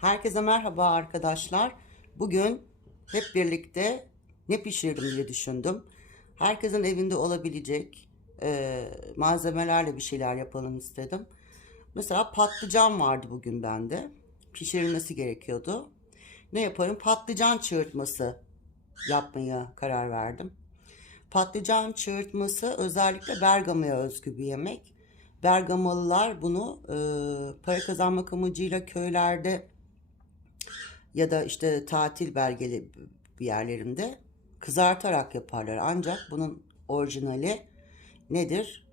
Herkese merhaba arkadaşlar. Bugün hep birlikte ne pişirdim diye düşündüm. Herkesin evinde olabilecek malzemelerle bir şeyler yapalım istedim. Mesela patlıcan vardı bugün bende. Pişirilmesi gerekiyordu. Ne yaparım? Patlıcan çığırtması yapmaya karar verdim. Patlıcan çığırtması özellikle Bergama'ya özgü bir yemek. Bergamalılar bunu para kazanmak amacıyla köylerde ya da işte tatil belgeli bir yerlerinde kızartarak yaparlar. Ancak bunun orijinali nedir?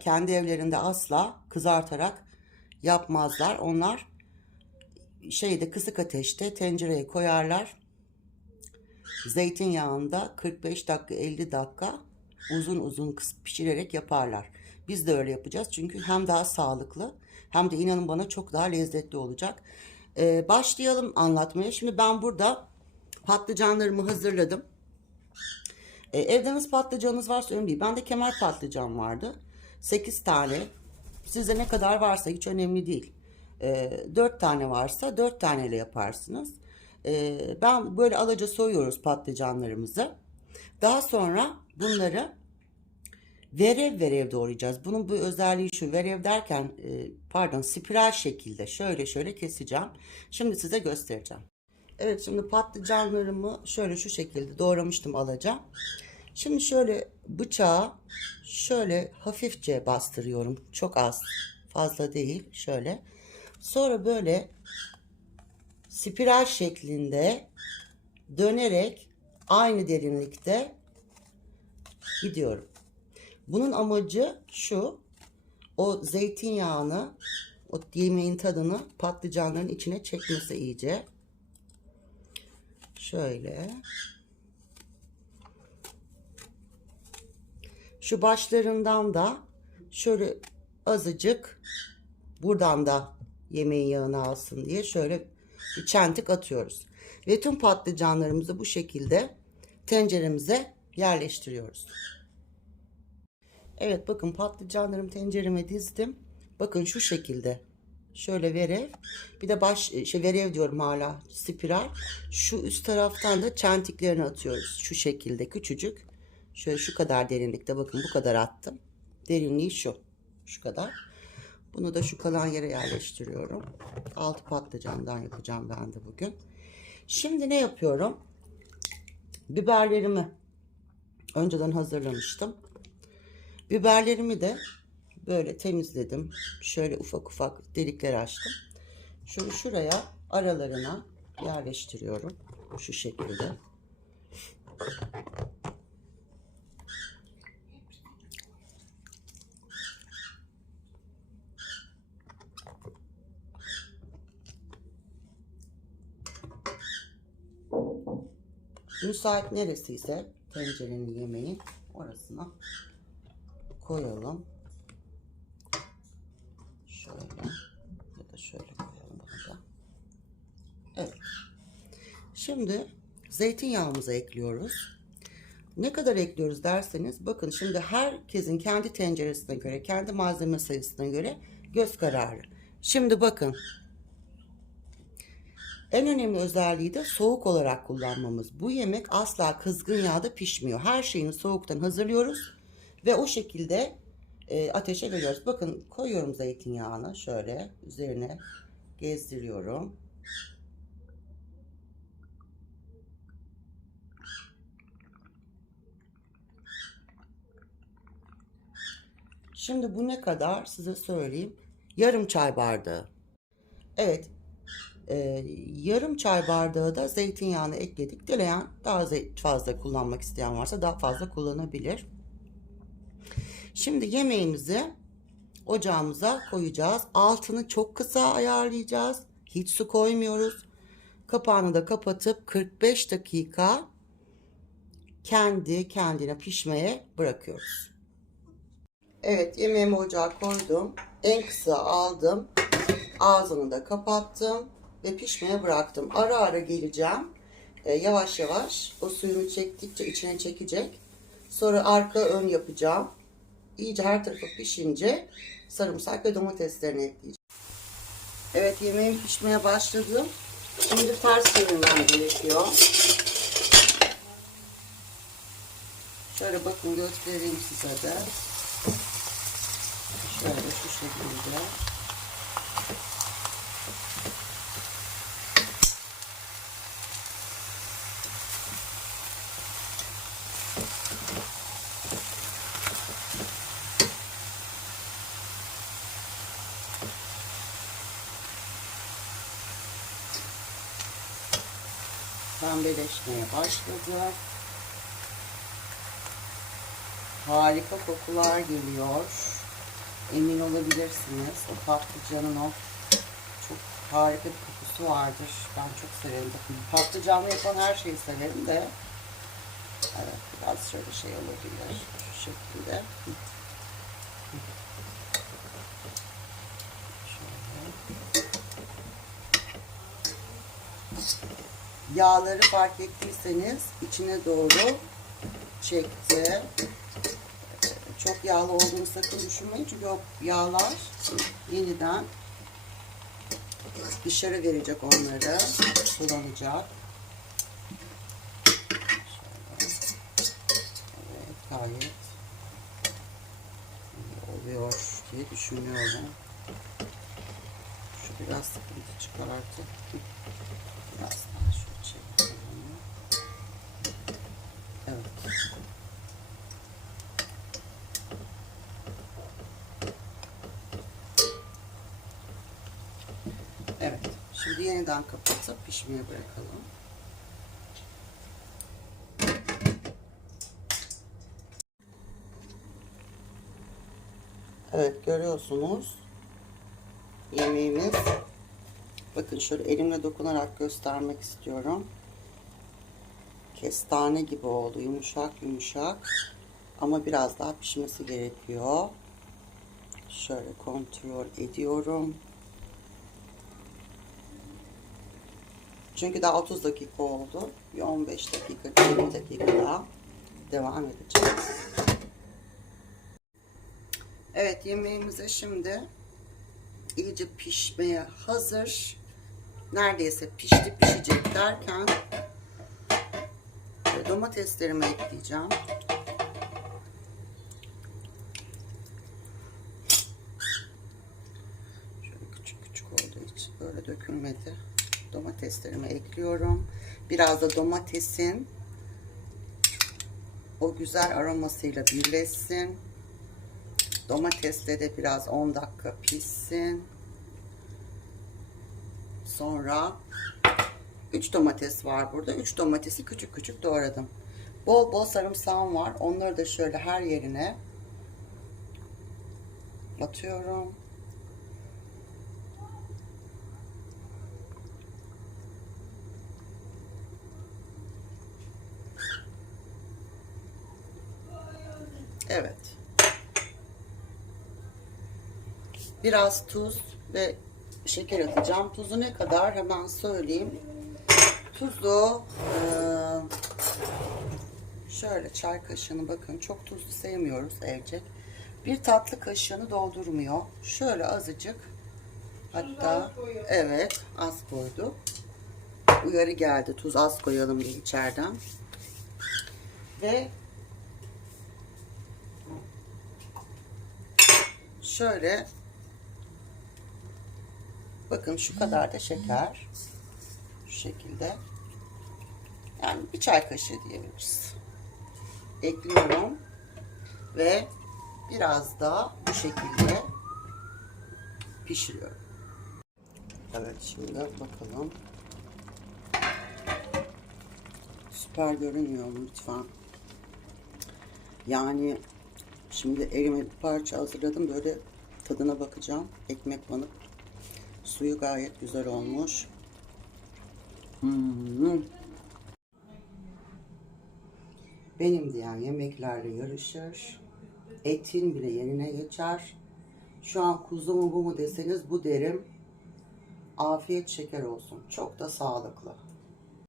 Kendi evlerinde asla kızartarak yapmazlar. Onlar kısık ateşte tencereye koyarlar. Zeytinyağında 45 dakika 50 dakika uzun uzun pişirerek yaparlar. Biz de öyle yapacağız çünkü hem daha sağlıklı hem de inanın bana çok daha lezzetli olacak. Başlayalım anlatmaya. Şimdi ben burada patlıcanlarımı hazırladım. Evde nasıl patlıcanınız varsa önemli değil. Bende kemer patlıcan vardı. 8 tane. Size ne kadar varsa hiç önemli değil. 4 tane varsa 4 taneyle yaparsınız. Ben böyle alaca soyuyoruz patlıcanlarımızı. Daha sonra bunları verev verev doğrayacağız. Bunun bu özelliği şu, verev derken spiral şekilde şöyle keseceğim. Şimdi size göstereceğim. Evet, şimdi patlıcanlarımı şöyle şu şekilde doğramıştım alaca. Şimdi şöyle bıçağı şöyle hafifçe bastırıyorum. Çok az, fazla değil, şöyle. Sonra böyle spiral şeklinde dönerek aynı derinlikte gidiyorum. Bunun amacı şu: o zeytinyağını, o yemeğin tadını patlıcanların içine çekmesi iyice. Şöyle. Şu başlarından da şöyle azıcık, buradan da yemeğin yağını alsın diye şöyle bir çentik atıyoruz. Ve tüm patlıcanlarımızı bu şekilde tenceremize yerleştiriyoruz. Evet, bakın patlıcanlarımı tencereme dizdim. Bakın şu şekilde. Şöyle verev. Bir de verev diyorum hala, spiral. Şu üst taraftan da çentiklerini atıyoruz. Şu şekilde küçücük. Şöyle şu kadar derinlikte, bakın bu kadar attım. Derinliği şu. Şu kadar. Bunu da şu kalan yere yerleştiriyorum. 6 patlıcandan yapacağım ben de bugün. Şimdi ne yapıyorum? Biberlerimi önceden hazırlamıştım. Biberlerimi de böyle temizledim. Şöyle ufak ufak delikler açtım. Şöyle şuraya aralarına yerleştiriyorum. Şu şekilde. Müsait neresiyse tencerenin, yemeğin orasına koyalım. Şöyle ya da şöyle koyalım burada. Evet. Şimdi zeytinyağımızı ekliyoruz. Ne kadar ekliyoruz derseniz, bakın şimdi herkesin kendi tenceresine göre, kendi malzeme sayısına göre göz kararı. Şimdi bakın, en önemli özelliği de soğuk olarak kullanmamız. Bu yemek asla kızgın yağda pişmiyor. Her şeyini soğuktan hazırlıyoruz ve o şekilde ateşe veriyoruz. Bakın, koyuyorum zeytinyağını, şöyle üzerine gezdiriyorum. Şimdi bu ne kadar size söyleyeyim. Yarım çay bardağı. Evet. Yarım çay bardağı da zeytinyağını ekledik. Dileyen daha fazla kullanmak isteyen varsa daha fazla kullanabilir. Şimdi yemeğimizi ocağımıza koyacağız. Altını çok kısa ayarlayacağız. Hiç su koymuyoruz. Kapağını da kapatıp 45 dakika kendi kendine pişmeye bırakıyoruz. Evet, yemeğimi ocağa koydum. En kısa aldım. Ağzını da kapattım ve pişmeye bıraktım. Ara ara geleceğim. Yavaş yavaş o suyunu çektikçe içine çekecek. Sonra arka ön yapacağım. İyice her tarafı pişince sarımsak ve domateslerini ekleyeceğim. Evet, yemeğim pişmeye başladı. Şimdi ters çevirmem gerekiyor. Şöyle bakın, göstereyim size de. Şöyle şu şekilde. Pembeleşmeye başladı. Harika kokular geliyor. Emin olabilirsiniz. O patlıcanın o çok harika bir kokusu vardır. Ben çok severim. Bakın, patlıcanlı yapan her şeyi severim de. Evet, biraz şöyle şey olabilir. Şu şekilde. Yağları fark ettiyseniz içine doğru çekti. Çok yağlı olduğunu sakın düşünmeyin, çünkü o yağlar yeniden dışarı verecek, onları kullanacak. Evet, gayet iyi oluyor diye düşünüyorum. Şu biraz sıkıntı çıkarttı. Biraz daha şöyle çekelim. Evet. Evet. Şimdi yeniden kapatıp pişmeye bırakalım. Evet, görüyorsunuz yemeğimiz. Bakın, şöyle elimle dokunarak göstermek istiyorum. Kestane gibi oldu. Yumuşak yumuşak. Ama biraz daha pişmesi gerekiyor. Şöyle kontrol ediyorum. Çünkü daha 30 dakika oldu. Bir 15 dakika, 20 dakika daha devam edeceğiz. Evet, yemeğimize şimdi iyice pişmeye hazır. Neredeyse pişti, pişecek derken domateslerimi ekleyeceğim. Şöyle küçük küçük olduğu için böyle dökülmedi. Domateslerimi ekliyorum. Biraz da domatesin o güzel aromasıyla birleşsin. Domatesle de biraz 10 dakika pişsin. Sonra 3 domates var burada. 3 domatesi küçük küçük doğradım. Bol bol sarımsağım var. Onları da şöyle her yerine atıyorum. Evet. Biraz tuz ve şeker atacağım. Tuzu ne kadar hemen söyleyeyim. Tuzu şöyle çay kaşığını, bakın çok tuzlu sevmiyoruz evcek. Bir tatlı kaşığını doldurmuyor. Şöyle azıcık, hatta evet az koyduk. Uyarı geldi, tuz az koyalım diye içeriden. Ve şöyle bakın, şu kadar da şeker. Şu şekilde. Yani bir çay kaşığı diyebiliriz. Ekliyorum. Ve biraz da bu şekilde pişiriyorum. Evet, şimdi bakalım. Süper görünüyor mu lütfen? Yani şimdi elime bir parça hazırladım. Böyle tadına bakacağım. Ekmek banıp. Suyu gayet güzel olmuş. Benim diyen yemeklerle yarışır. Etin bile yerine geçer. Şu an kuzu mu bu mu deseniz bu derim. Afiyet şeker olsun. Çok da sağlıklı.